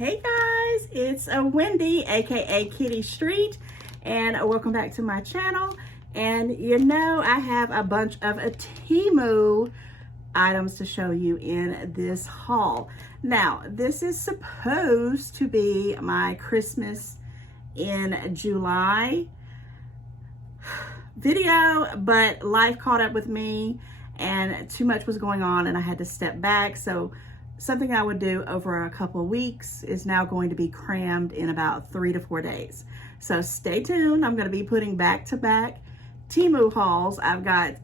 Hey guys, it's Wendy, aka Kitty Street, and welcome back to my channel. And you know, I have a bunch of Temu items to show you in this haul. Now, this is supposed to be my Christmas in July video, but life caught up with me and too much was going on and I had to step back. So something I would do over a couple of weeks is now going to be crammed in about 3 to 4 days. So stay tuned. I'm going to be putting back-to-back Temu hauls. I've got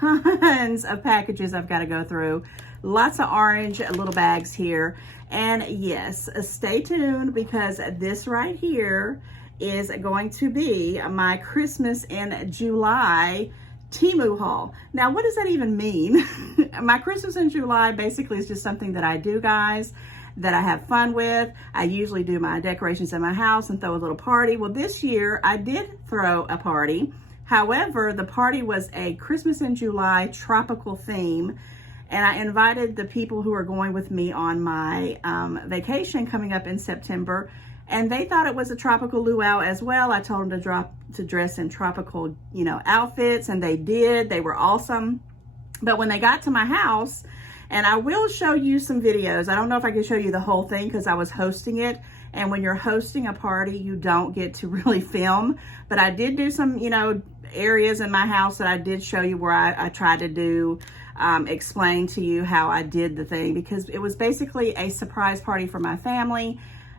tons of packages I've got to go through. Lots of orange little bags here. And yes, stay tuned because this right here is going to be my Christmas in July Temu haul. Now, what does that even mean? My Christmas in July basically is just something that I do, guys, that I have fun with. I usually do my decorations in my house and throw a little party. Well, this year I did throw a party. However, the party was a Christmas in July tropical theme, and I invited the people who are going with me on my vacation coming up in September, and they thought it was a tropical luau as well. I told them to dress in tropical, outfits, and they did. They were awesome. But when they got to my house, and I will show you some videos. I don't know if I can show you the whole thing because I was hosting it. And when you're hosting a party, you don't get to really film. But I did do some, areas in my house that I did show you where I tried to do, explain to you how I did the thing, because it was basically a surprise party for my family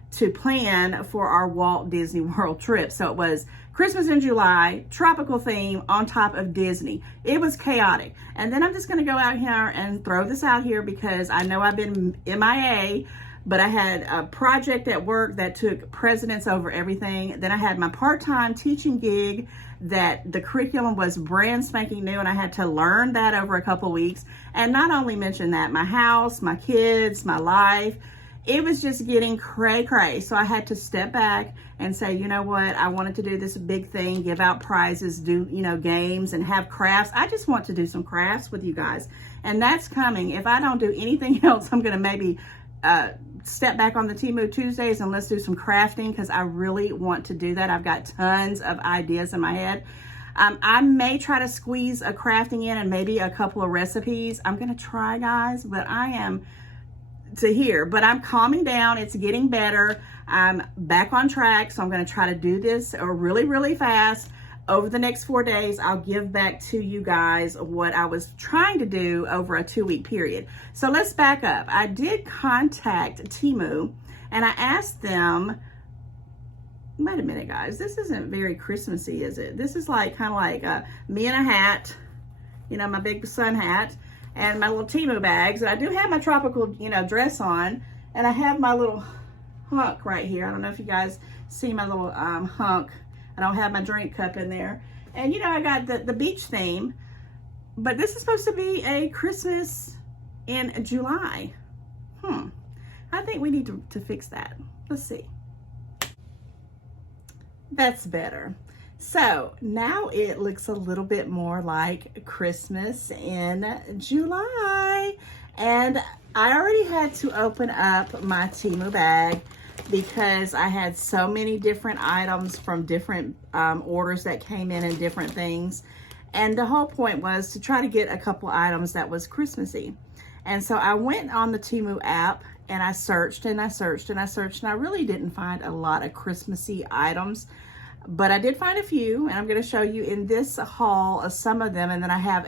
to plan for our Walt Disney World trip. So it was Christmas in July, tropical theme on top of Disney. It was chaotic. And then I'm just gonna go out here and throw this out here because I know I've been MIA, but I had a project at work that took precedence over everything. Then I had my part-time teaching gig that the curriculum was brand spanking new, and I had to learn that over a couple weeks. And not only mention that, my house, my kids, my life, it was just getting cray-cray. So I had to step back and say, you know what? I wanted to do this big thing, give out prizes, do, games and have crafts. I just want to do some crafts with you guys. And that's coming. If I don't do anything else, I'm gonna maybe step back on the Temu Tuesdays and let's do some crafting because I really want to do that. I've got tons of ideas in my head. I may try to squeeze a crafting in and maybe a couple of recipes. I'm gonna try, guys, but I am to here, but I'm calming down. It's getting better. I'm back on track. So I'm going to try to do this really, really fast. Over the next 4 days, I'll give back to you guys what I was trying to do over a 2-week period. So let's back up. I did contact Temu and I asked them, wait a minute, guys, this isn't very Christmassy, is it? This is like kind of like me in a hat, my big sun hat, and my little Temu bags. And I do have my tropical, dress on, and I have my little hunk right here. I don't know if you guys see my little hunk. I don't have my drink cup in there. And I got the beach theme, but this is supposed to be a Christmas in July. I think we need to fix that. Let's see. That's better. So now it looks a little bit more like Christmas in July. And I already had to open up my Temu bag because I had so many different items from different orders that came in and different things. And the whole point was to try to get a couple items that was Christmassy. And so I went on the Temu app and I searched and I searched and I searched, and I really didn't find a lot of Christmassy items. But I did find a few, and I'm going to show you in this haul some of them. And then I have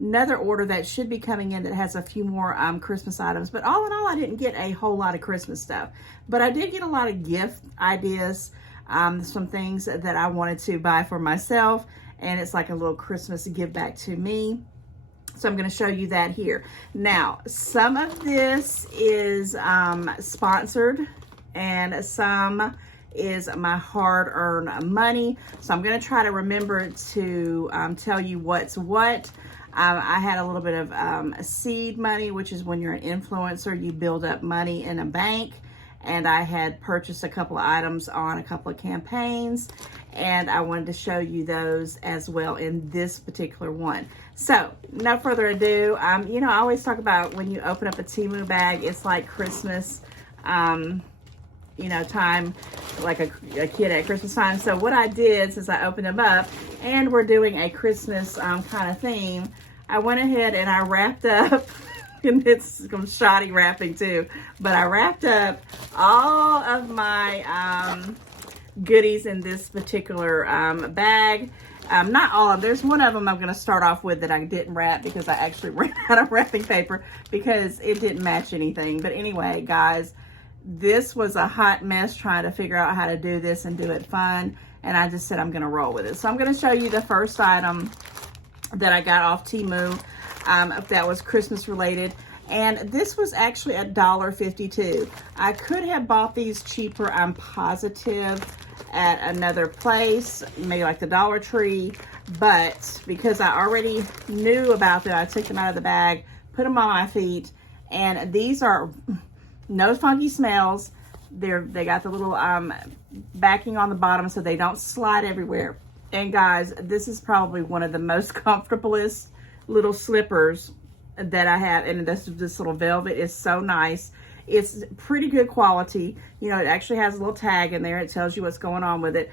another order that should be coming in that has a few more Christmas items. But all in all, I didn't get a whole lot of Christmas stuff. But I did get a lot of gift ideas, some things that I wanted to buy for myself. And it's like a little Christmas give back to me. So I'm going to show you that here. Now, some of this is sponsored, and some is my hard-earned money. So I'm going to try to remember to tell you what's what. I had a little bit of seed money, which is when you're an influencer, you build up money in a bank. And I had purchased a couple of items on a couple of campaigns, and I wanted to show you those as well in this particular one. So no further ado, I always talk about when you open up a Temu bag, it's like Christmas. you know, time, like a kid at Christmas time. So what I did, since I opened them up and we're doing a Christmas kind of theme, I went ahead and I wrapped up, and it's some shoddy wrapping too, but I wrapped up all of my goodies in this particular bag. Not all of them. There's one of them I'm going to start off with that I didn't wrap because I actually ran out of wrapping paper because it didn't match anything. But anyway, guys, this was a hot mess trying to figure out how to do this and do it fun. And I just said I'm going to roll with it. So I'm going to show you the first item that I got off Temu that was Christmas related. And this was actually $1.52. I could have bought these cheaper, I'm positive, at another place, maybe like the Dollar Tree, but because I already knew about them, I took them out of the bag, put them on my feet, and these are no funky smells. They got the little backing on the bottom so they don't slide everywhere. And guys, this is probably one of the most comfortablest little slippers that I have, and this little velvet is so nice. It's pretty good quality. You know, it actually has a little tag in there. It tells you what's going on with it.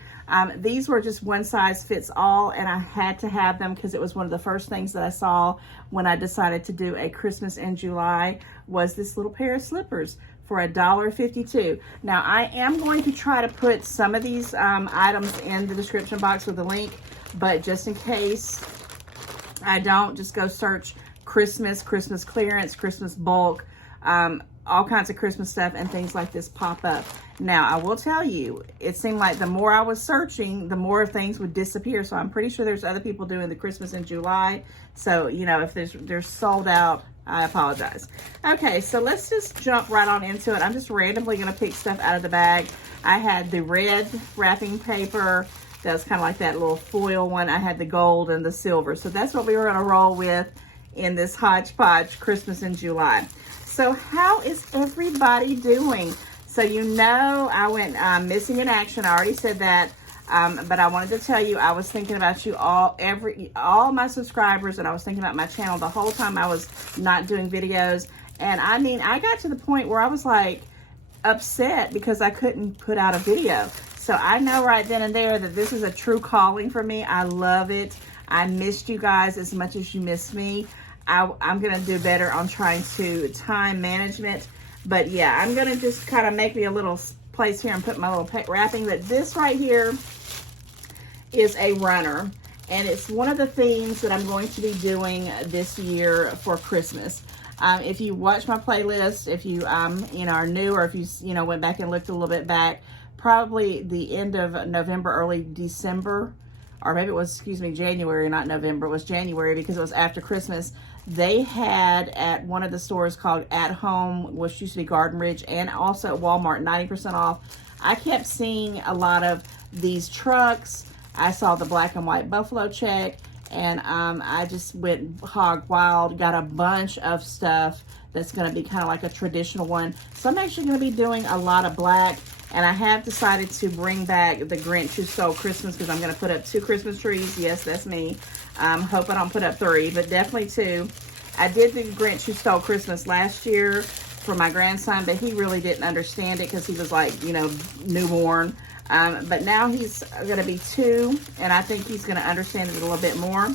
These were just one size fits all, and I had to have them because it was one of the first things that I saw when I decided to do a Christmas in July was this little pair of slippers for $1.52. Now, I am going to try to put some of these items in the description box with a link, but just in case I don't, just go search Christmas clearance, Christmas bulk, all kinds of Christmas stuff and things like this pop up. Now, I will tell you, it seemed like the more I was searching, the more things would disappear. So I'm pretty sure there's other people doing the Christmas in July. So, you know, if they're sold out, I apologize. Okay, so let's just jump right on into it. I'm just randomly going to pick stuff out of the bag. I had the red wrapping paper. That was kind of like that little foil one. I had the gold and the silver. So that's what we were going to roll with in this hodgepodge Christmas in July. So how is everybody doing? So you know I went missing in action. I already said that, but I wanted to tell you I was thinking about you all my subscribers, and I was thinking about my channel the whole time I was not doing videos. And I mean, I got to the point where I was like upset because I couldn't put out a video. So I know right then and there that this is a true calling for me. I love it. I missed you guys as much as you missed me. I'm going to do better on trying to time management. But yeah, I'm going to just kind of make me a little place here and put my little wrapping. But this right here is a runner. And it's one of the themes that I'm going to be doing this year for Christmas. If you watch my playlist, if you, you know, are new, or if you know, went back and looked a little bit back, probably the end of November, early December, or maybe it was, excuse me, January, not November. It was January because it was after Christmas. They had at one of the stores called At Home, which used to be Garden Ridge, and also at Walmart, 90% off. I kept seeing a lot of these trucks. I saw the black and white buffalo check, and I just went hog wild, got a bunch of stuff that's going to be kind of like a traditional one. So I'm actually going to be doing a lot of black. And I have decided to bring back the Grinch Who Stole Christmas because I'm going to put up 2 Christmas trees. Yes, that's me. Hope I don't put up 3, but definitely 2. I did the Grinch Who Stole Christmas last year for my grandson, but he really didn't understand it because he was like, you know, newborn. But now he's going to be 2, and I think he's going to understand it a little bit more.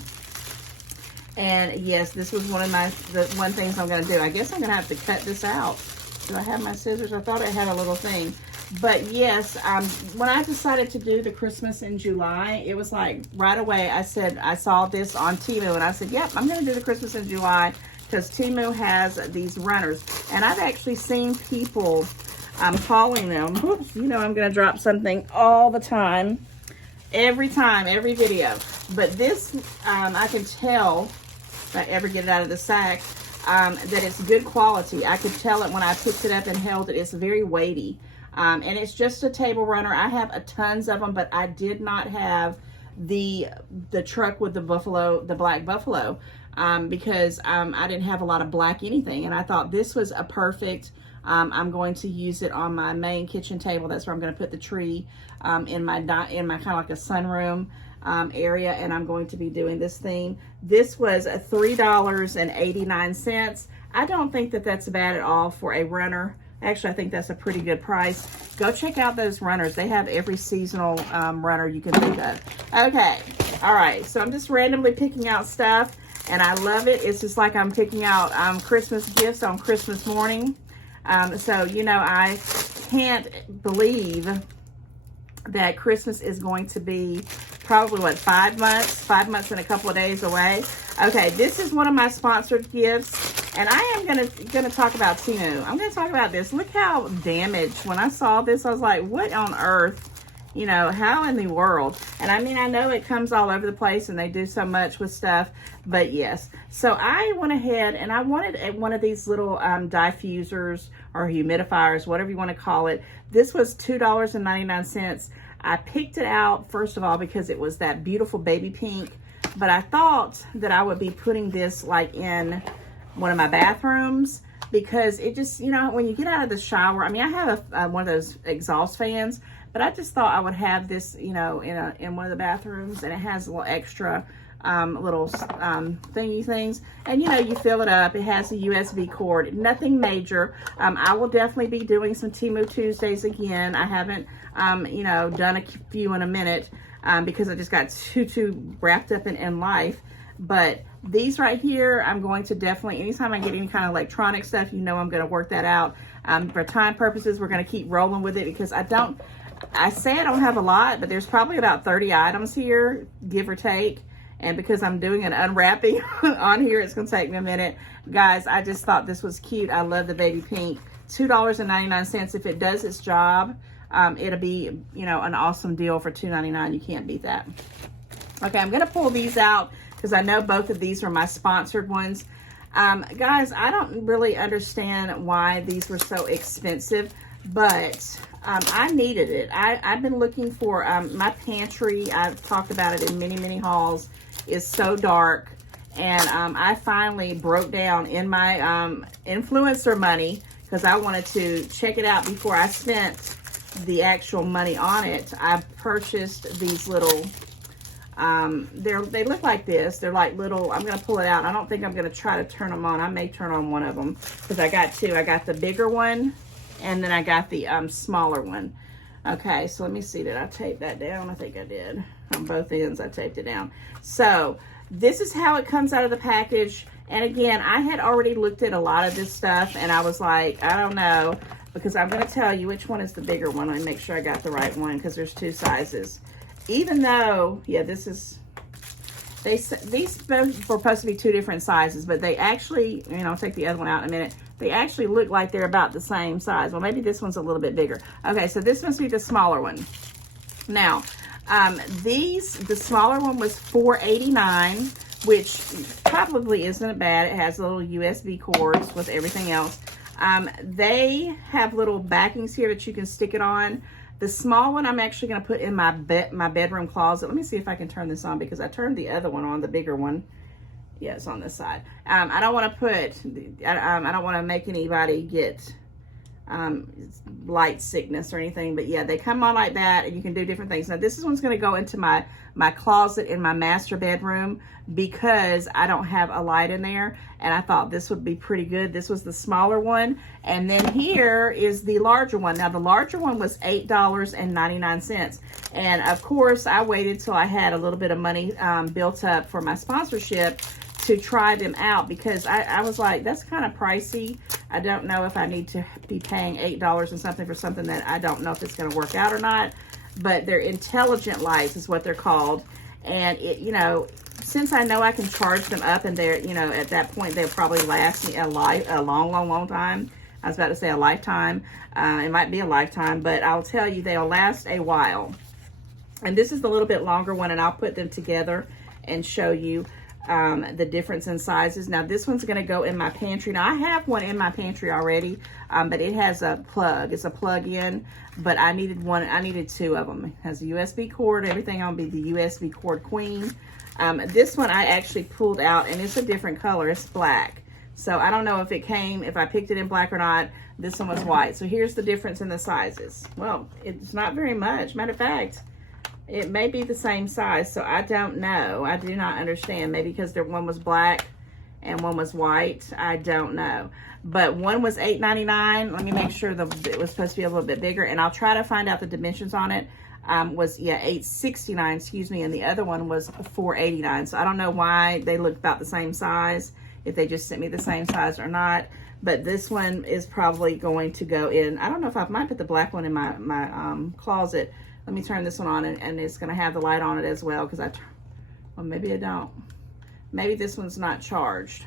And yes, this was one of the things I'm going to do. I guess I'm going to have to cut this out. Do I have my scissors? I thought I had a little thing. But yes, when I decided to do the Christmas in July, it was like right away I said, I saw this on Temu and I said, yep, I'm going to do the Christmas in July because Temu has these runners. And I've actually seen people hauling them. Oops, you know I'm going to drop something all the time, every video. But this, I can tell, if I ever get it out of the sack, that it's good quality. I could tell it when I picked it up and held it. It's very weighty. And it's just a table runner. I have tons of them, but I did not have the truck with the buffalo, the black buffalo, because I didn't have a lot of black anything. And I thought this was a perfect, I'm going to use it on my main kitchen table. That's where I'm going to put the tree in my kind of like a sunroom area, and I'm going to be doing this theme. This was $3.89. I don't think that that's bad at all for a runner. Actually, I think that's a pretty good price. Go check out those runners. They have every seasonal runner you can think of. Okay, all right. So I'm just randomly picking out stuff, and I love it. It's just like I'm picking out Christmas gifts on Christmas morning. So, you know, I can't believe that Christmas is going to be probably, what, 5 months? 5 months and a couple of days away. Okay, this is one of my sponsored gifts. And I am gonna talk about Temu. I'm gonna talk about this. Look how damaged. When I saw this, I was like, what on earth? You know, how in the world? And I mean, I know it comes all over the place and they do so much with stuff, but yes. So I went ahead and I wanted one of these little diffusers or humidifiers, whatever you want to call it. This was $2.99. I picked it out, first of all, because it was that beautiful baby pink, but I thought that I would be putting this like in one of my bathrooms, because it just, you know, when you get out of the shower, I mean, I have one of those exhaust fans, but I just thought I would have this, you know, in one of the bathrooms, and it has a little extra little thingy things, and you know, you fill it up. It has a USB cord, nothing major. I will definitely be doing some Temu Tuesdays again. I haven't you know, done a few in a minute because I just got too wrapped up in life. But these right here, I'm going to definitely, anytime I get any kind of electronic stuff, you know, I'm going to work that out. For time purposes, we're going to keep rolling with it, because I say I don't have a lot, but there's probably about 30 items here, give or take. And because I'm doing an unwrapping on here, it's going to take me a minute. Guys, I just thought this was cute. I love the baby pink. $2.99. If it does its job, it'll be, you know, an awesome deal for $2.99. You can't beat that. Okay, I'm going to pull these out because I know both of these are my sponsored ones. Guys, I don't really understand why these were so expensive, but I needed it. I've been looking for my pantry. I've talked about it in many hauls. Is so dark, and I finally broke down in my influencer money, because I wanted to check it out before I spent the actual money on it. I purchased these little they look like this. They're like little, I'm going to pull it out. I don't think I'm going to try to turn them on. I may turn on one of them, because I got two. I got the bigger one, and then I got the smaller one. Okay, so let me see. Did I tape that down? I think I did. On both ends, I taped it down. So this is how it comes out of the package. And again, I had already looked at a lot of this stuff, and I was like, I don't know, because I'm going to tell you which one is the bigger one. Let me make sure I got the right one, because there's two sizes. Even though, yeah, this is, these both were supposed to be two different sizes, but they actually, you know, I'll take the other one out in a minute. They actually look like they're about the same size. Well, maybe this one's a little bit bigger. Okay, so this must be the smaller one. Now, the smaller one was $4.89, which probably isn't bad. It has little USB cords with everything else. They have little backings here that you can stick it on. The small one I'm actually going to put in my bedroom closet. Let me see if I can turn this on, because I turned the other one on, the bigger one. Yeah, it's on this side. I don't want to put, I don't want to make anybody get light sickness or anything, but yeah, they come on like that, and you can do different things. Now, this one's going to go into my closet in my master bedroom, because I don't have a light in there, and I thought this would be pretty good. This was the smaller one, and then here is the larger one. Now, the larger one was $8.99, and of course, I waited till I had a little bit of money built up for my sponsorship to try them out, because I was like, that's kind of pricey. I don't know if I need to be paying $8 and something for something that I don't know if it's going to work out or not. But they're intelligent lights is what they're called. And it, you know, since I know I can charge them up, and they're, you know, at that point they'll probably last me a long time. I was about to say a lifetime. It might be a lifetime, but I'll tell you, they'll last a while. And this is the little bit longer one, and I'll put them together and show you the difference in sizes. Now, this one's going to go in my pantry. Now, I have one in my pantry already, but it has a plug. It's a plug-in, but I needed one. I needed two of them. It has a USB cord. Everything on be the USB cord queen. This one I actually pulled out, and it's a different color. It's black. So I don't know if I picked it in black or not. This one was white. So here's the difference in the sizes. Well, it's not very much. Matter of fact, it may be the same size, so I don't know. I do not understand. Maybe because one was black and one was white. I don't know. But one was $8.99. Let me make sure it was supposed to be a little bit bigger, and I'll try to find out the dimensions on it. Was $8.69, excuse me, and the other one was $4.89. So I don't know why they look about the same size, if they just sent me the same size or not. But this one is probably going to go in. I don't know if I might put the black one in my closet. Let me turn this one on, and it's going to have the light on it as well, because well, maybe I don't. Maybe this one's not charged.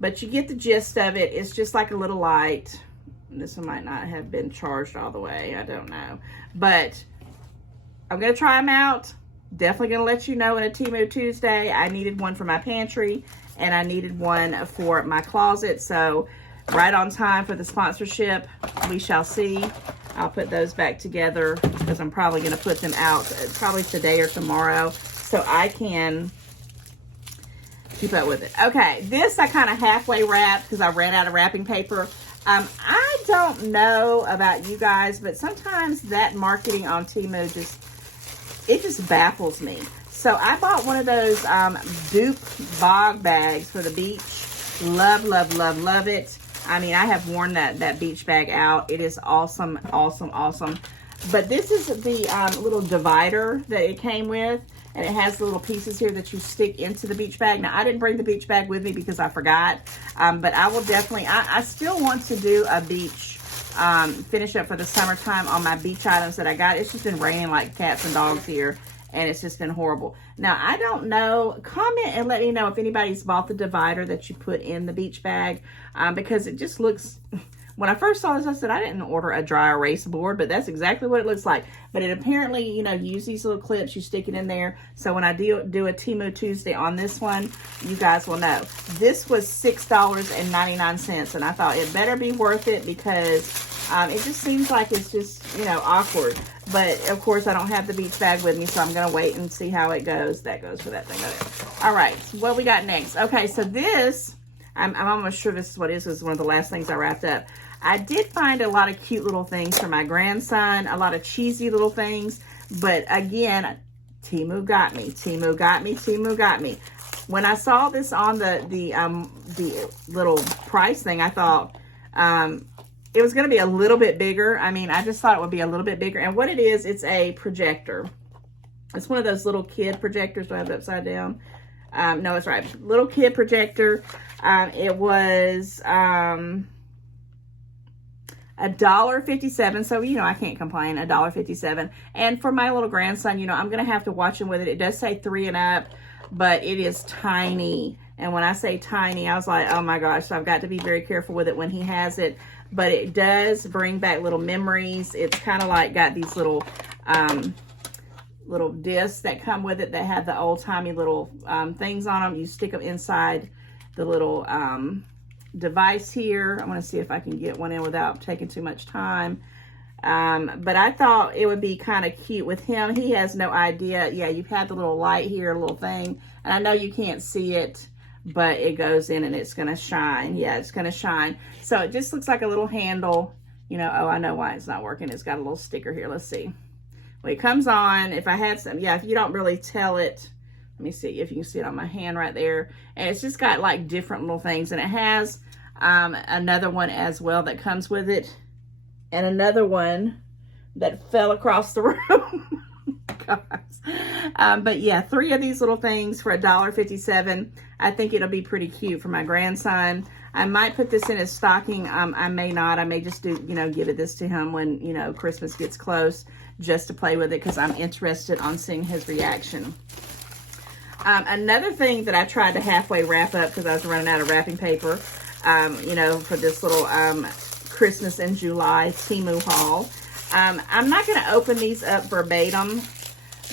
But you get the gist of it. It's just like a little light. This one might not have been charged all the way. I don't know. But I'm going to try them out. Definitely going to let you know in a Temu Tuesday. I needed one for my pantry, and I needed one for my closet. So right on time for the sponsorship. We shall see. I'll put those back together, because I'm probably going to put them out probably today or tomorrow, so I can keep up with it. Okay, this I kind of halfway wrapped because I ran out of wrapping paper. I don't know about you guys, but sometimes that marketing on Temu just baffles me. So I bought one of those Duke bog bags for the beach. Love, love, love, love it. I mean, I have worn that beach bag out. It is awesome, awesome, awesome. But this is the little divider that it came with. And it has the little pieces here that you stick into the beach bag. Now, I didn't bring the beach bag with me because I forgot. But I will definitely, I still want to do a beach finish up for the summertime on my beach items that I got. It's just been raining like cats and dogs here, and it's just been horrible. Now, I don't know. Comment and let me know if anybody's bought the divider that you put in the beach bag, because it just looks... When I first saw this, I said, I didn't order a dry erase board, but that's exactly what it looks like. But it apparently, you know, you use these little clips, you stick it in there. So when I do a Temu Tuesday on this one, you guys will know. This was $6.99, and I thought it better be worth it, because it just seems like it's just, you know, awkward. But, of course, I don't have the beach bag with me, so I'm going to wait and see how it goes. That goes for that thing. Okay. All right, what we got next? Okay, so this... I'm almost sure this is what it is. This is one of the last things I wrapped up. I did find a lot of cute little things for my grandson, a lot of cheesy little things. But again, Temu got me. Temu got me. Temu got me. When I saw this on the little price thing, I thought it was going to be a little bit bigger. I mean, I just thought it would be a little bit bigger. And what it is, it's a projector. It's one of those little kid projectors. Do I have it upside down? No, it's right. Little kid projector. It was $1.57. So, you know, I can't complain. $1.57. And for my little grandson, you know, I'm going to have to watch him with it. It does say 3 and up, but it is tiny. And when I say tiny, I was like, oh my gosh. So I've got to be very careful with it when he has it. But it does bring back little memories. It's kind of like got these little discs that come with it that have the old-timey little things on them. You stick them inside the little device here. I want to see if I can get one in without taking too much time. But I thought it would be kind of cute with him. He has no idea. Yeah, you've had the little light here, a little thing. And I know you can't see it, but it goes in and it's going to shine. Yeah, it's going to shine. So it just looks like a little handle. You know, oh, I know why it's not working. It's got a little sticker here. Let's see. Well, it comes on. If I had some, yeah, if you don't really tell it, let me see if you can see it on my hand right there. And it's just got like different little things. And it has another one as well that comes with it. And another one that fell across the room. But yeah, 3 of these little things for $1.57. I think it'll be pretty cute for my grandson. I might put this in his stocking. I may not. I may just do, you know, give this to him when, you know, Christmas gets close, just to play with it, because I'm interested on seeing his reaction. Another thing that I tried to halfway wrap up because I was running out of wrapping paper, you know, for this little Christmas in July Temu haul. I'm not going to open these up verbatim,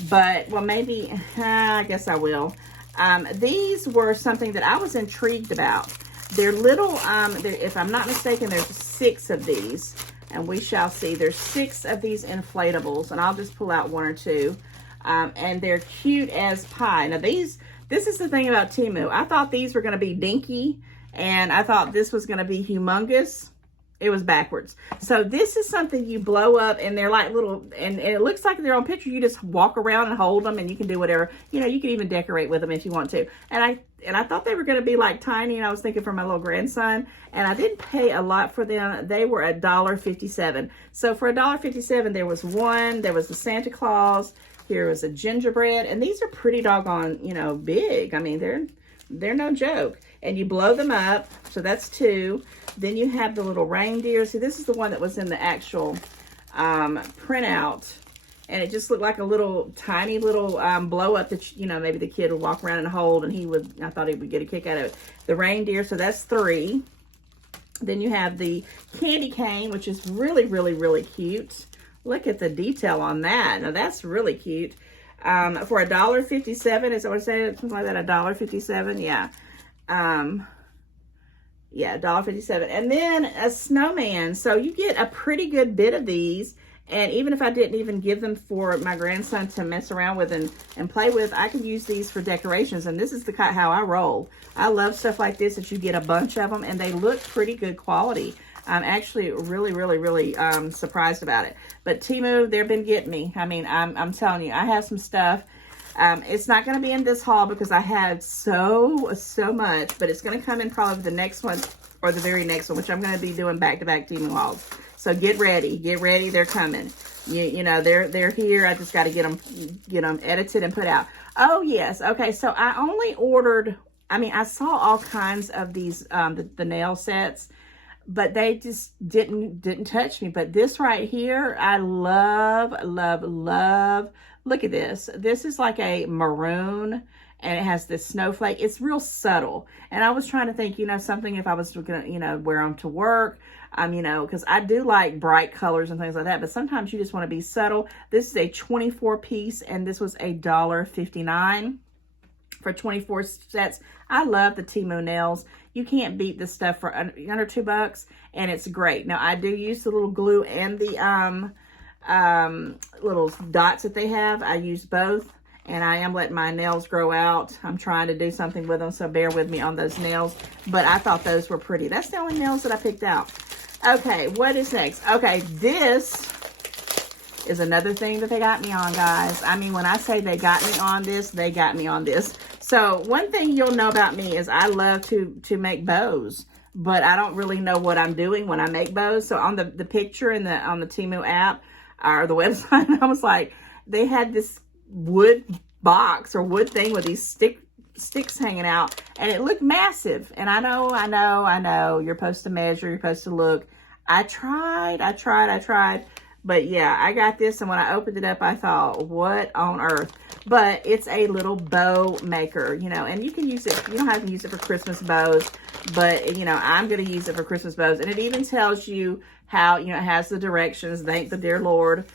but, well, maybe, I guess I will. These were something that I was intrigued about. They're little, if I'm not mistaken, there's 6 of these, and we shall see. There's 6 of these inflatables, and I'll just pull out 1 or 2. And they're cute as pie. Now, this is the thing about Temu. I thought these were going to be dinky, and I thought this was going to be humongous. It was backwards. So this is something you blow up, and they're like little, and it looks like they're on picture. You just walk around and hold them, and you can do whatever. You know, you can even decorate with them if you want to. And I thought they were going to be like tiny, and I was thinking for my little grandson, and I didn't pay a lot for them. They were $1.57. So for $1.57, there was one. There was the Santa Claus. Here was a gingerbread, and these are pretty doggone, you know, big. I mean, they're no joke. And you blow them up, so that's two. Then you have the little reindeer. See, this is the one that was in the actual printout. And it just looked like a little, tiny little blow up that, you know, maybe the kid would walk around and hold, and I thought he would get a kick out of it. The reindeer, so that's three. Then you have the candy cane, which is really, really, really cute. Look at the detail on that. Now, that's really cute. For $1.57, is that what I said? Something like that, $1.57, yeah. Yeah, $1.57. And then a snowman. So you get a pretty good bit of these. And even if I didn't even give them for my grandson to mess around with and play with, I could use these for decorations. And this is the kind how I roll. I love stuff like this, that you get a bunch of them, and they look pretty good quality. I'm actually really, really, really surprised about it. But Temu, they've been getting me. I mean, I'm telling you, I have some stuff. It's not going to be in this haul because I had so much, but it's going to come in probably the next one or the very next one, which I'm going to be doing back-to-back Temu hauls. So get ready, they're coming. You know, they're here. I just got to get them edited and put out. Oh yes, okay. So I only ordered. I mean, I saw all kinds of these the nail sets, but they just didn't touch me. But this right here, I love, love, love. Look at this. This is like a maroon, and it has this snowflake. It's real subtle. And I was trying to think, you know, something if I was going to, you know, wear them to work, you know, because I do like bright colors and things like that. But sometimes you just want to be subtle. This is a 24 piece, and this was $1.59 for 24 sets. I love the Temu nails. You can't beat this stuff for under $2, and it's great. Now, I do use the little glue and the little dots that they have. I use both, and I am letting my nails grow out. I'm trying to do something with them, so bear with me on those nails. But I thought those were pretty. That's the only nails that I picked out. Okay, what is next? Okay, this is another thing that they got me on, guys. I mean, when I say they got me on this, they got me on this. So one thing you'll know about me is I love to make bows, but I don't really know what I'm doing when I make bows. So on the picture on the Temu app or the website, I was like, they had this wood box or wood thing with these sticks hanging out, and it looked massive. And I know you're supposed to measure, you're supposed to look. I tried, but yeah, I got this, and when I opened it up, I thought, what on earth? But it's a little bow maker, you know, and you can use it. You don't have to use it for Christmas bows, but you know, I'm going to use it for Christmas bows. And it even tells you how, you know, it has the directions, thank the dear Lord.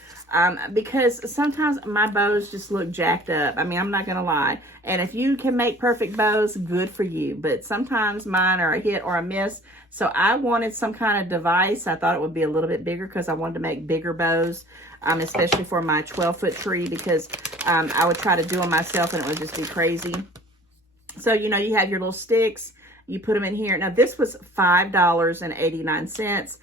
Because sometimes my bows just look jacked up. I mean, I'm not going to lie. And if you can make perfect bows, good for you. But sometimes mine are a hit or a miss. So I wanted some kind of device. I thought it would be a little bit bigger because I wanted to make bigger bows, especially for my 12-foot tree, because I would try to do them myself and it would just be crazy. So, you know, you have your little sticks. You put them in here. Now, this was $5.89.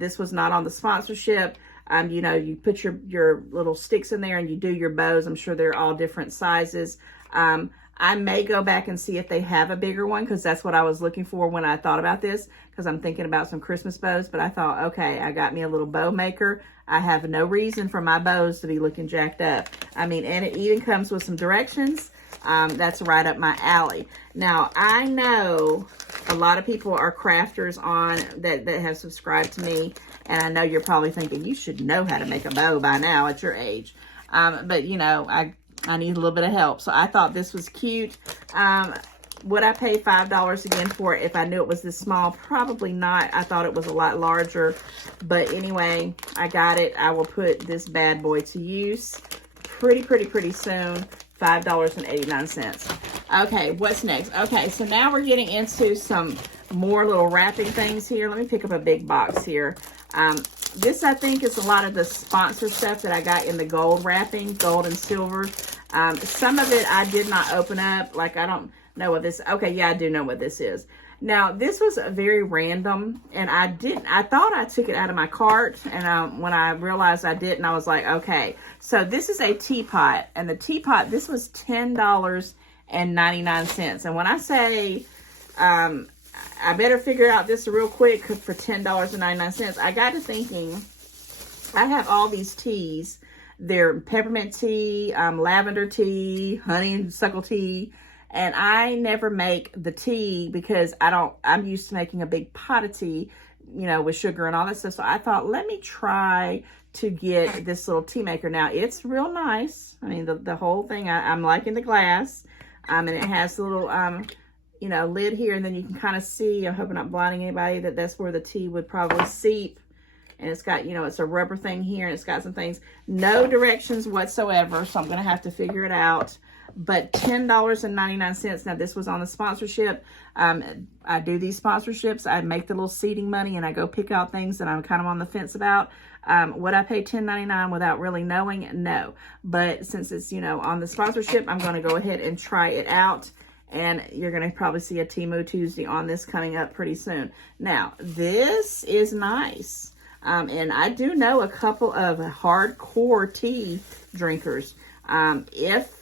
This was not on the sponsorship. You know, you put your little sticks in there and you do your bows. I'm sure they're all different sizes. I may go back and see if they have a bigger one, because that's what I was looking for when I thought about this, because I'm thinking about some Christmas bows. But I thought, okay, I got me a little bow maker. I have no reason for my bows to be looking jacked up. I mean, and it even comes with some directions. That's right up my alley. Now, I know a lot of people are crafters on that have subscribed to me, and I know you're probably thinking, you should know how to make a bow by now at your age. But, you know, I need a little bit of help. So I thought this was cute. Would I pay $5 again for it if I knew it was this small? Probably not. I thought it was a lot larger. But anyway, I got it. I will put this bad boy to use pretty soon. $5.89. Okay, what's next? Okay, so now we're getting into some more little wrapping things here. Let me pick up a big box here. This, I think, is a lot of the sponsor stuff that I got in the gold wrapping, gold and silver. Some of it I did not open up. Like, I don't know what this, okay, yeah, I do know what this is. Now, this was very random, and I thought I took it out of my cart, and when I realized I didn't, I was like, okay. So this is a teapot, and the teapot, this was $10.99. And when I say, I better figure out this real quick for $10.99, I got to thinking, I have all these teas. They're peppermint tea, lavender tea, honeysuckle tea. And I never make the tea because I'm used to making a big pot of tea, you know, with sugar and all that stuff. So I thought, let me try to get this little tea maker. Now, it's real nice. I mean, the whole thing, I'm liking the glass. And it has a little, you know, lid here. And then you can kind of see, I hope I'm not blinding anybody, that's where the tea would probably seep. And it's got, you know, it's a rubber thing here. And it's got some things. No directions whatsoever. So I'm going to have to figure it out. But $10.99. Now, this was on the sponsorship. I do these sponsorships. I make the little seeding money, and I go pick out things that I'm kind of on the fence about. Would I pay $10.99 without really knowing? No. But since it's, you know, on the sponsorship, I'm going to go ahead and try it out. And you're going to probably see a Temu Tuesday on this coming up pretty soon. Now, this is nice. And I do know a couple of hardcore tea drinkers. If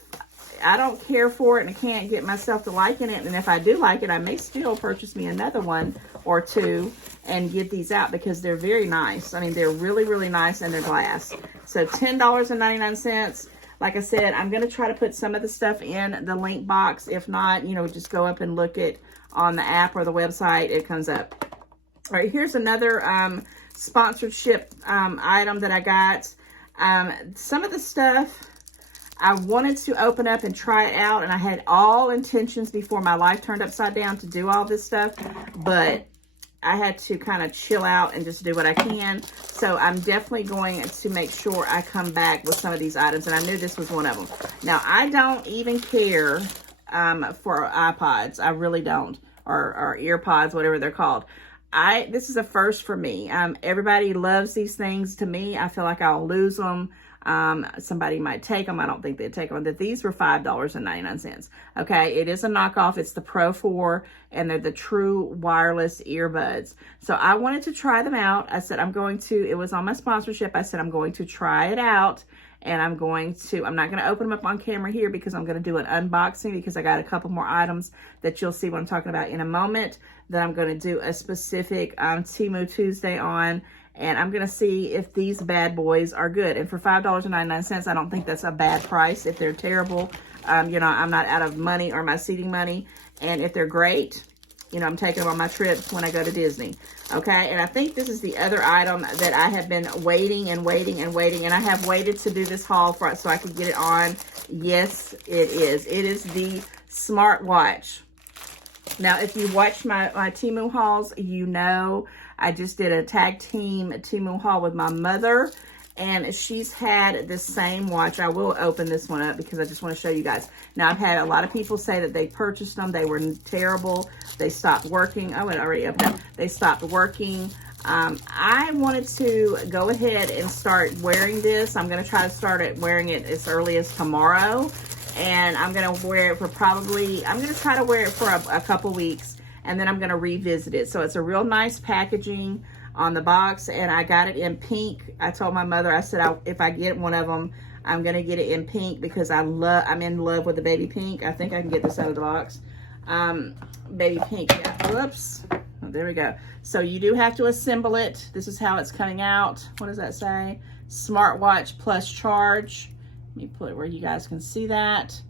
I don't care for it and I can't get myself to liking it, and if I do like it, I may still purchase me another one or two and get these out because they're very nice. I mean, they're really, really nice, and they're glass. So $10.99. Like I said, I'm going to try to put some of the stuff in the link box. If not, you know, just go up and look it on the app or the website. It comes up. All right, here's another sponsorship item that I got. Some of the stuff I wanted to open up and try it out, and I had all intentions before my life turned upside down to do all this stuff, but I had to kind of chill out and just do what I can. So I'm definitely going to make sure I come back with some of these items, and I knew this was one of them. Now, I don't even care for iPods. I really don't, or earpods, whatever they're called. This is a first for me. Everybody loves these things. To me, I feel like I'll lose them. Somebody might take them. I don't think they'd take them. That these were $5.99. Okay, it is a knockoff. It's the Pro 4, and they're the true wireless earbuds. So I wanted to try them out. I said it was on my sponsorship. I said I'm going to try it out, and I'm not going to open them up on camera here because I'm going to do an unboxing because I got a couple more items that you'll see what I'm talking about in a moment that I'm going to do a specific Temu Tuesday on. And I'm going to see if these bad boys are good. And for $5.99, I don't think that's a bad price. If they're terrible, you know, I'm not out of money or my seating money. And if they're great, you know, I'm taking them on my trips when I go to Disney. Okay, and I think this is the other item that I have been waiting and waiting and waiting. And I have waited to do this haul for it so I could get it on. Yes, it is. It is the smartwatch. Now, if you watch my Temu hauls, you know I just did a tag team Temu haul with my mother, and she's had the same watch. I will open this one up because I just want to show you guys. Now, I've had a lot of people say that they purchased them. They were terrible. They stopped working. Oh, it already opened up. They stopped working. I wanted to go ahead and start wearing this. I'm going to try to start wearing it as early as tomorrow. And I'm going to wear it for I'm going to try to wear it for a couple weeks. And then I'm going to revisit it. So it's a real nice packaging on the box. And I got it in pink. I told my mother, I said, if I get one of them, I'm going to get it in pink because I'm in love with the baby pink. I think I can get this out of the box. Baby pink. Yeah. Whoops. Oh, there we go. So you do have to assemble it. This is how it's coming out. What does that say? Smartwatch plus charge. Let me put it where you guys can see that.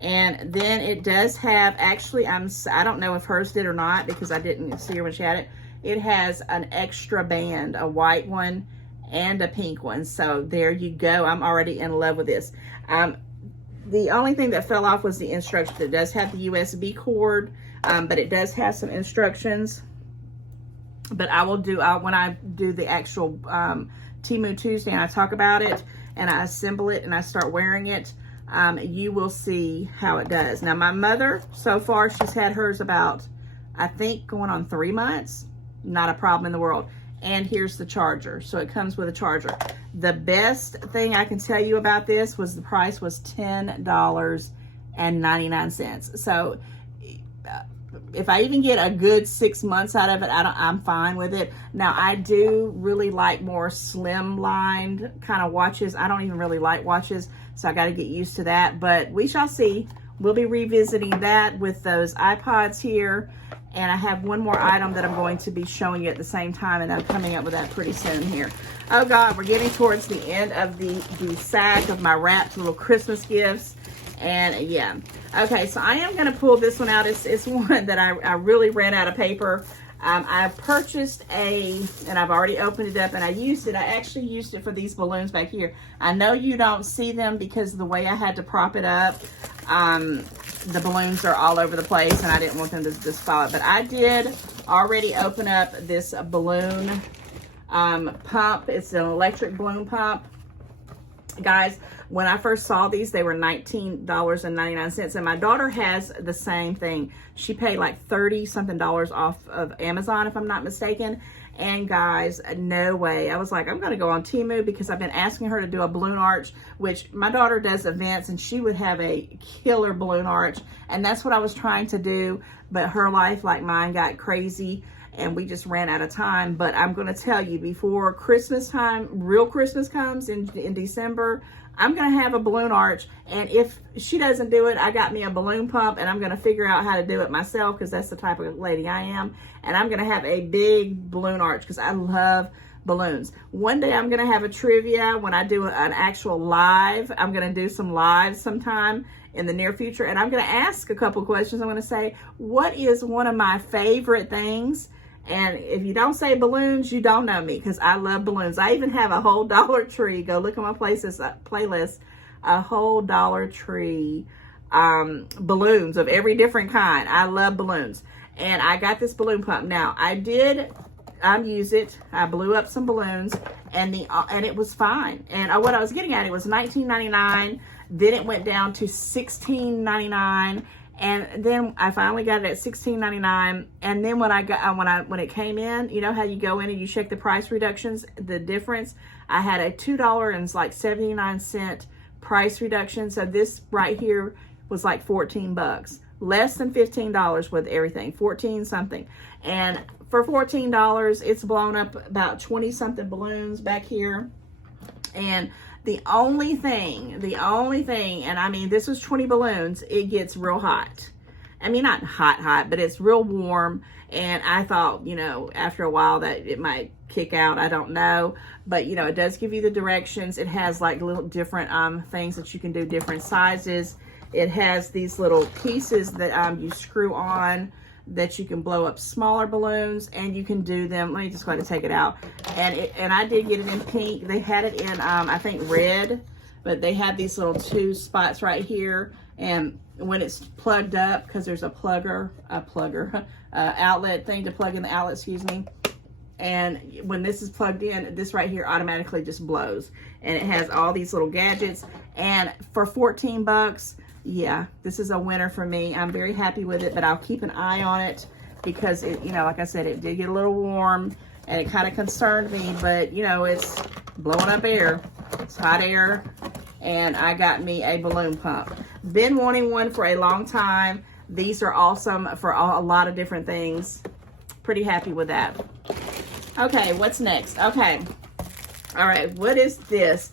And then it does have, actually, I don't know if hers did or not because I didn't see her when she had it. It has an extra band, a white one and a pink one. So there you go. I'm already in love with this. The only thing that fell off was the instructions. It does have the USB cord, but it does have some instructions. But I will do, when I do the actual Temu Tuesday and I talk about it and I assemble it and I start wearing it, you will see how it does. Now, my mother, so far, she's had hers about, I think, going on 3 months. Not a problem in the world. And here's the charger. So it comes with a charger. The best thing I can tell you about this was the price was $10.99. So if I even get a good 6 months out of it, I'm fine with it. Now, I do really like more slim-lined kind of watches. I don't even really like watches, so I got to get used to that. But we shall see. We'll be revisiting that with those iPods here. And I have one more item that I'm going to be showing you at the same time, and I'm coming up with that pretty soon here. Oh God, we're getting towards the end of the sack of my wrapped little Christmas gifts. And yeah, okay, so I am gonna pull this one out. It's one that I really ran out of paper. I purchased and I've already opened it up and I used it. I actually used it for these balloons back here. I know you don't see them because of the way I had to prop it up. The balloons are all over the place and I didn't want them to just fall. But I did already open up this balloon pump. It's an electric balloon pump. Guys, when I first saw these, they were $19.99, and my daughter has the same thing. She paid like $30-something off of Amazon, if I'm not mistaken. And guys, no way. I was like, I'm gonna go on Temu because I've been asking her to do a balloon arch, which my daughter does events and she would have a killer balloon arch. And that's what I was trying to do, but her life, like mine, got crazy and we just ran out of time. But I'm gonna tell you, before Christmas time, real Christmas comes in December, I'm gonna have a balloon arch. And if she doesn't do it, I got me a balloon pump and I'm gonna figure out how to do it myself because that's the type of lady I am. And I'm gonna have a big balloon arch because I love balloons. One day I'm gonna have a trivia when I do an actual live. I'm gonna do some lives sometime in the near future, and I'm gonna ask a couple questions. I'm gonna say, what is one of my favorite things? And if you don't say balloons, you don't know me, because I love balloons. I even have a whole Dollar Tree. Go look at my playlist. A whole Dollar Tree balloons of every different kind. I love balloons. And I got this balloon pump. Now, I did use it. I blew up some balloons, and it was fine. And what I was getting at, it was $19.99. Then it went down to $16.99. And then I finally got it at $16.99. And then when it came in, you know how you go in and you check the price reductions, the difference? I had a $2.79 price reduction. So this right here was like 14 bucks. Less than $15 with everything, 14 something. And for $14, it's blown up about 20 something balloons back here. And the only thing, and I mean, this was 20 balloons, it gets real hot. I mean, not hot, but it's real warm. And I thought, you know, after a while that it might kick out. I don't know. But, you know, it does give you the directions. It has like little different things that you can do, different sizes. It has these little pieces that you screw on that you can blow up smaller balloons, and you can do them. Let me just go ahead and take it out. And I did get it in pink. They had it in I think red, but they had these little two spots right here. And when it's plugged up, because there's a outlet thing to plug in the outlet, excuse me. And when this is plugged in, this right here automatically just blows. And it has all these little gadgets. And for 14 bucks, yeah, this is a winner for me. I'm very happy with it, but I'll keep an eye on it because it, you know, like I said, it did get a little warm and it kind of concerned me, but you know, it's blowing up air. It's hot air. And I got me a balloon pump. Been wanting one for a long time. These are awesome for a lot of different things. Pretty happy with that. Okay, what's next? Okay. All right, what is this?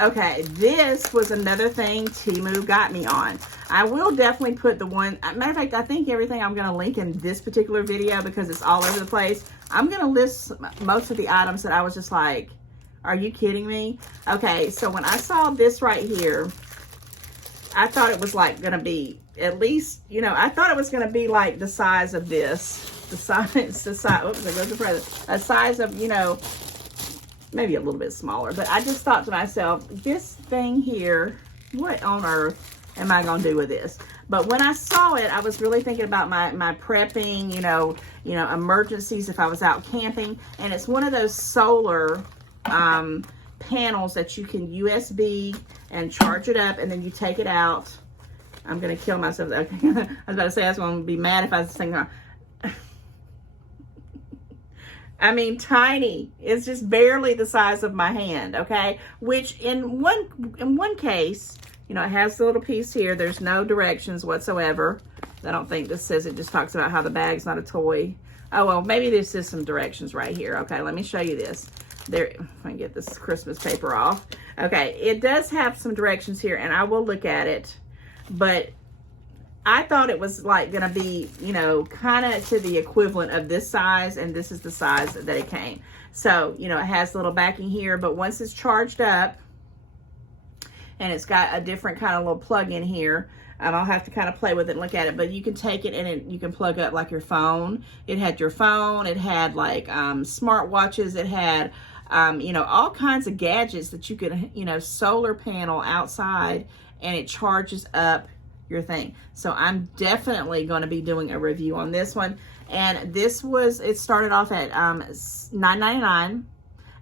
Okay, this was another thing Temu got me on. I will definitely put the one, matter of fact, I think everything I'm going to link in this particular video because it's all over the place. I'm going to list most of the items that I was just like, are you kidding me? Okay, so when I saw this right here, I thought it was like going to be at least, you know, I thought it was going to be like the size of this. The size, oops, there goes the present. A size of, you know, maybe a little bit smaller, but I just thought to myself, this thing here, what on earth am I gonna do with this? But when I saw it, I was really thinking about my prepping, you know, emergencies if I was out camping. And it's one of those solar panels that you can USB and charge it up, and then you take it out. I'm gonna kill myself. Okay. I was about to say I was gonna be mad if I was saying, I mean, tiny. It's just barely the size of my hand, okay? Which in one case, you know, it has the little piece here. There's no directions whatsoever. I don't think this says, it just talks about how the bag's not a toy. Oh, well, maybe this is some directions right here. Okay, let me show you this. There, if I can get this Christmas paper off. Okay, it does have some directions here, and I will look at it, but I thought it was like gonna be, you know, kind of to the equivalent of this size, and this is the size that it came. So, you know, it has a little backing here, but once it's charged up, and it's got a different kind of little plug in here, I'll have to kind of play with it and look at it, but you can take it and you can plug up like your phone. It had your phone, it had like smart watches, it had, you know, all kinds of gadgets that you could, you know, solar panel outside, and it charges up your thing. So I'm definitely going to be doing a review on this one. And this was, it started off at $9.99,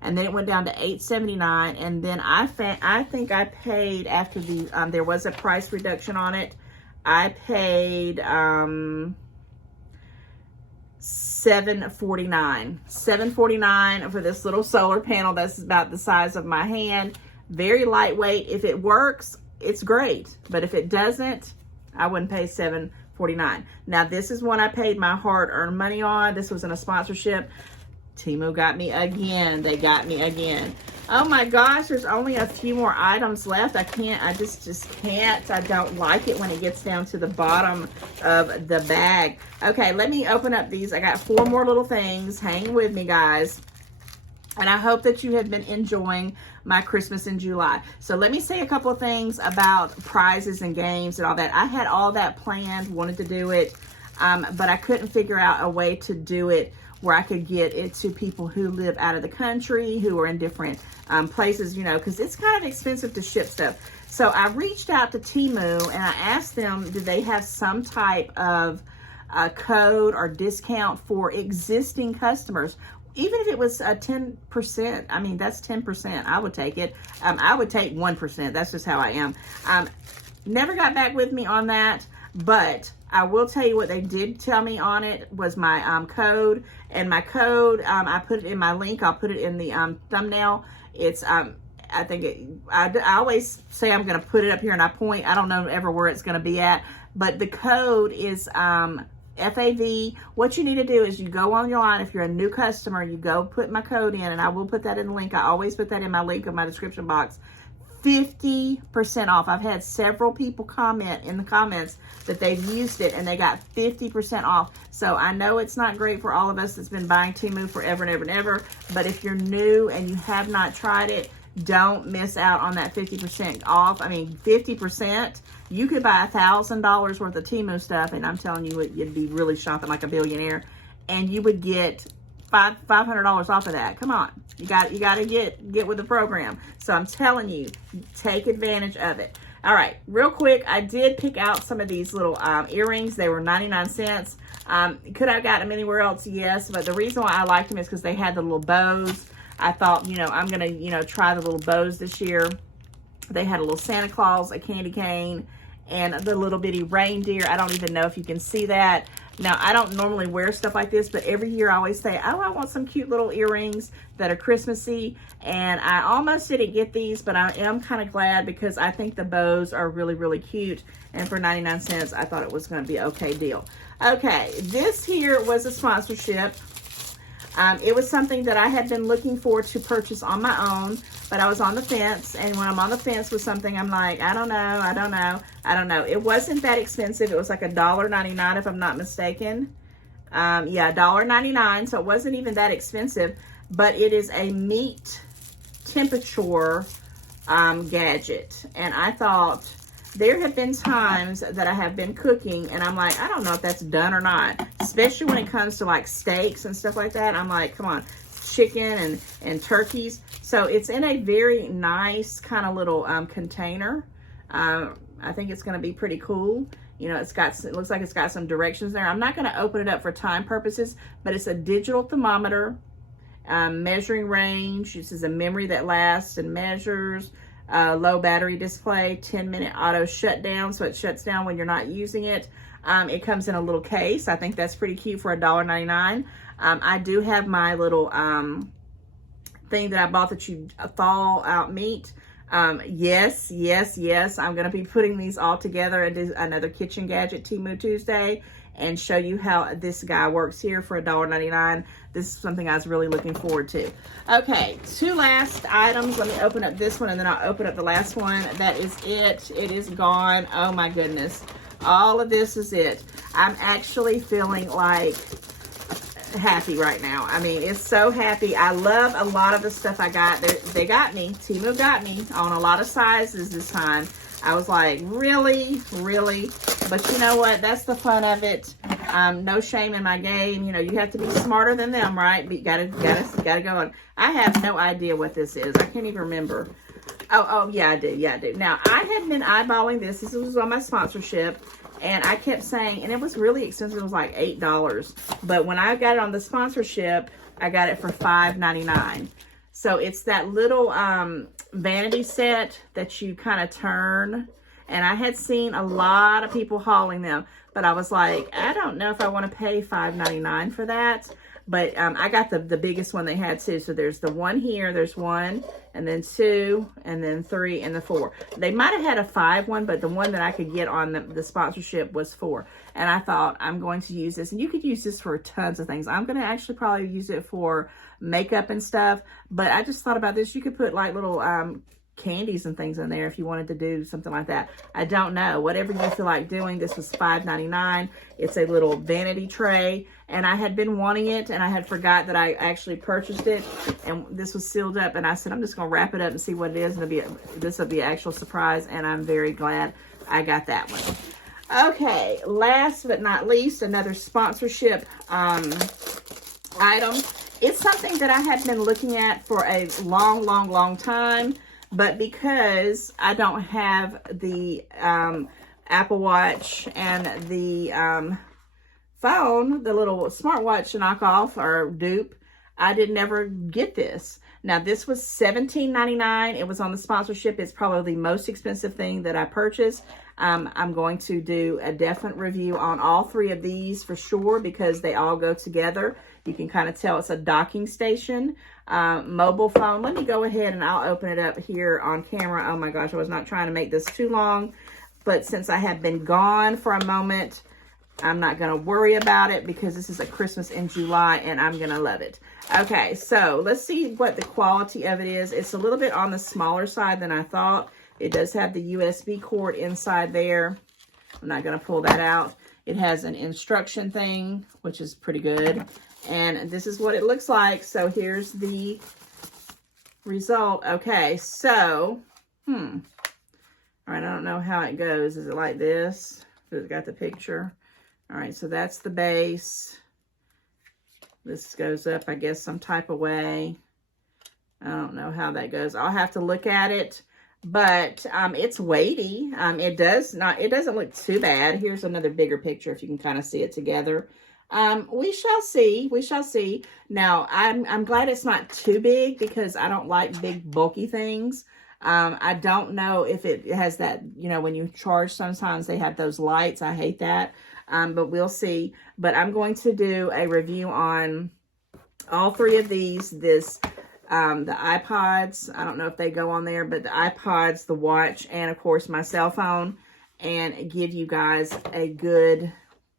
and then it went down to $8.79, and then I think I paid, after the there was a price reduction on it, I paid $7.49 for this little solar panel that's about the size of my hand. Very lightweight. If it works, it's great, but if it doesn't, I wouldn't pay $7.49. Now, this is one I paid my hard-earned money on. This was in a sponsorship. Temu got me again. They got me again. Oh my gosh, there's only a few more items left. I just can't. I don't like it when it gets down to the bottom of the bag. Okay, let me open up these. I got 4 more little things. Hang with me, guys. And I hope that you have been enjoying my Christmas in July. So let me say a couple of things about prizes and games and all that. I had all that planned, wanted to do it, but I couldn't figure out a way to do it where I could get it to people who live out of the country, who are in different places, you know, because it's kind of expensive to ship stuff. So I reached out to Temu and I asked them, do they have some type of code or discount for existing customers? Even if it was a 10%, I mean, that's 10%. I would take it. I would take 1%. That's just how I am. Never got back with me on that, but I will tell you what they did tell me on it was my code. And my code, I put it in my link. I'll put it in the thumbnail. It's, I always say I'm going to put it up here and I point. I don't know ever where it's going to be at, but the code is FAV. What you need to do is you go on your line. If you're a new customer, you go put my code in, and I will put that in the link. I always put that in my link of my description box. 50% off. I've had several people comment in the comments that they've used it and they got 50% off. So I know it's not great for all of us that's been buying Temu forever and ever and ever, but if you're new and you have not tried it, don't miss out on that 50% off. I mean, 50%, you could buy $1,000 worth of Temu stuff, and I'm telling you, you'd be really shopping like a billionaire, and you would get $500 off of that. Come on, you got to get with the program. So I'm telling you, take advantage of it. All right, real quick, I did pick out some of these little earrings. They were 99 cents. Could I have gotten them anywhere else? Yes, but the reason why I liked them is because they had the little bows. I thought, you know, I'm gonna, you know, try the little bows this year. They had a little Santa Claus, a candy cane, and the little bitty reindeer. I don't even know if you can see that. Now, I don't normally wear stuff like this, but every year I always say, oh, I want some cute little earrings that are Christmassy. And I almost didn't get these, but I am kind of glad because I think the bows are really, really cute. And for 99 cents, I thought it was going to be an okay deal. Okay, this here was a sponsorship. It was something that I had been looking for to purchase on my own, but I was on the fence. And when I'm on the fence with something, I'm like, I don't know. It wasn't that expensive. It was like $1.99 if I'm not mistaken. Yeah, $1.99. So it wasn't even that expensive, but it is a meat temperature gadget. And I thought, there have been times that I have been cooking and I'm like, I don't know if that's done or not, especially when it comes to like steaks and stuff like that. I'm like, come on, chicken and turkeys. So it's in a very nice kind of little container. I think it's going to be pretty cool. You know, it looks like it's got some directions there. I'm not going to open it up for time purposes, but it's a digital thermometer, measuring range. This is a memory that lasts and measures. Low battery display, 10-minute auto shutdown, so it shuts down when you're not using it. It comes in a little case. I think that's pretty cute for $1.99. I do have my little thing that I bought that you thaw out meat. Yes, yes, yes. I'm going to be putting these all together and do another kitchen gadget Temu Tuesday and show you how this guy works here for $1.99. This is something I was really looking forward to. Okay, two last items. Let me open up this one and then I'll open up the last one. That is it. It is gone. Oh my goodness. All of this is it. I'm actually feeling like happy right now. I mean, it's so happy. I love a lot of the stuff I got. They got me. Temu got me on a lot of sizes this time. I was like, really? Really? But you know what? That's the fun of it. No shame in my game. You know, you have to be smarter than them, right? But you gotta go on. I have no idea what this is. I can't even remember. Oh, yeah, I do. Yeah, I do. Now, I had been eyeballing this. This was on my sponsorship. And I kept saying, and it was really expensive. It was like $8. But when I got it on the sponsorship, I got it for $5.99. So it's that little vanity set that you kind of turn. And I had seen a lot of people hauling them. But I was like, I don't know if I want to pay $5.99 for that. But I got the biggest one they had too. So there's the one here, there's one, and then two, and then three, and the four. They might have had a 5 one, but the one that I could get on the sponsorship was 4. And I thought, I'm going to use this. And you could use this for tons of things. I'm going to actually probably use it for makeup and stuff. But I just thought about this. You could put like little candies and things in there if you wanted to do something like that. I don't know. Whatever you feel like doing. This was $5.99. It's a little vanity tray. And I had been wanting it, and I had forgot that I actually purchased it. And this was sealed up, and I said, I'm just going to wrap it up and see what it is. And this will be an actual surprise, and I'm very glad I got that one. Okay, last but not least, another sponsorship item. It's something that I had been looking at for a long time. But because I don't have the Apple Watch and the phone, the little smartwatch knockoff or dupe, I did never get this. Now, this was $17.99. It was on the sponsorship. It's probably the most expensive thing that I purchased. I'm going to do a definite review on all 3 of these for sure because they all go together. You can kind of tell it's a docking station. Mobile phone. Let me go ahead and I'll open it up here on camera. Oh my gosh, I was not trying to make this too long. But since I have been gone for a moment, I'm not going to worry about it because this is a Christmas in July and I'm going to love it. Okay, so let's see what the quality of it is. It's a little bit on the smaller side than I thought. It does have the USB cord inside there. I'm not going to pull that out. It has an instruction thing, which is pretty good. And this is what it looks like. So here's the result. Okay, so, all right, I don't know how it goes. Is it like this? It's got the picture. All right, so that's the base. This goes up, I guess, some type of way. I don't know how that goes. I'll have to look at it. But it's weighty. It doesn't look too bad. Here's another bigger picture if you can kind of see it together. We shall see. We shall see. Now, I'm glad it's not too big because I don't like big, bulky things. I don't know if it has that, you know, when you charge, sometimes they have those lights. I hate that. But we'll see. But I'm going to do a review on all 3 of these. The iPods, I don't know if they go on there, but the iPods, the watch, and of course my cell phone, and give you guys a good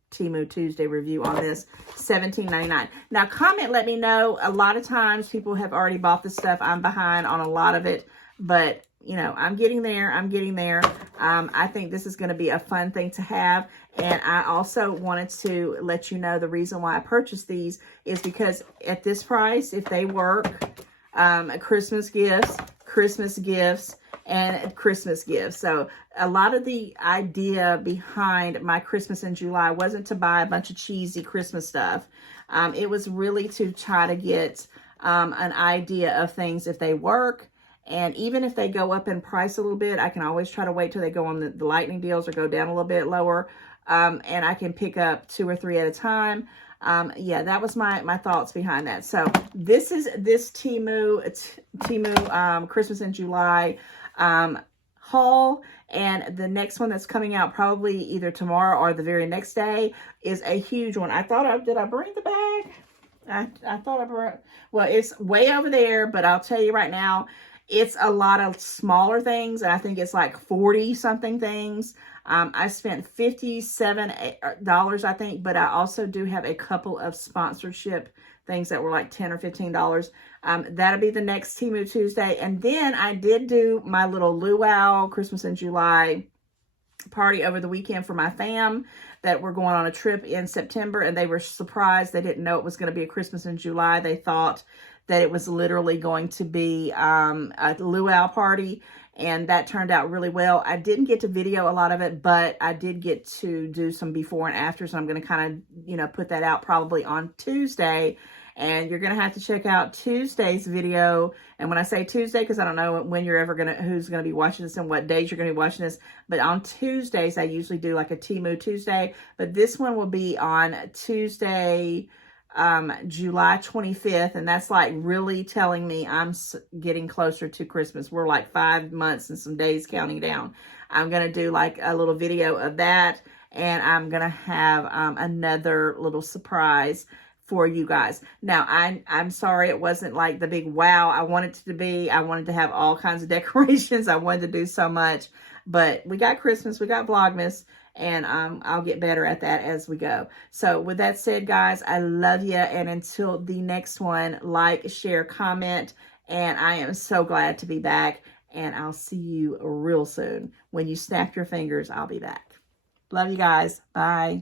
Temu Tuesday review on this. $17.99. Now comment, let me know. A lot of times people have already bought this stuff. I'm behind on a lot of it, but you know, I'm getting there. I'm getting there. I think this is going to be a fun thing to have. And I also wanted to let you know the reason why I purchased these is because at this price, if they work, Christmas gifts, and Christmas gifts. So a lot of the idea behind my Christmas in July wasn't to buy a bunch of cheesy Christmas stuff. It was really to try to get an idea of things if they work. And even if they go up in price a little bit, I can always try to wait till they go on the lightning deals or go down a little bit lower. And I can pick up 2 or 3 at a time. Yeah, that was my thoughts behind that. So this is this Temu Christmas in July haul, and the next one that's coming out probably either tomorrow or the very next day is a huge one. Did I bring the bag? I thought I brought, well, it's way over there, but I'll tell you right now, It's a lot of smaller things, and I think it's like 40 something things. I spent $57, I think, but I also do have a couple of sponsorship things that were like $10 or $15. That'll be the next Temu Tuesday. And then I did do my little luau Christmas in July party over the weekend for my fam that we're going on a trip in September, and they were surprised. They didn't know it was going to be a Christmas in July. They thought that it was literally going to be a luau party, and that turned out really well. I didn't get to video a lot of it, but I did get to do some before and afters. I'm going to kind of, you know, put that out probably on Tuesday. And you're going to have to check out Tuesday's video. And when I say Tuesday, because I don't know when you're ever who's going to be watching this and what days you're going to be watching this. But on Tuesdays, I usually do like a Temu Tuesday. But this one will be on Tuesday, July 25th. And that's like really telling me I'm getting closer to Christmas. We're like 5 months and some days counting down. I'm going to do like a little video of that. And I'm going to have another little surprise for you guys. Now, I'm sorry it wasn't like the big wow I wanted it to be. I wanted to have all kinds of decorations. I wanted to do so much, but we got Christmas, we got Vlogmas, and I'll get better at that as we go. So with that said, guys, I love you, and until the next one, like, share, comment, and I am so glad to be back, and I'll see you real soon. When you snap your fingers, I'll be back. Love you guys. Bye.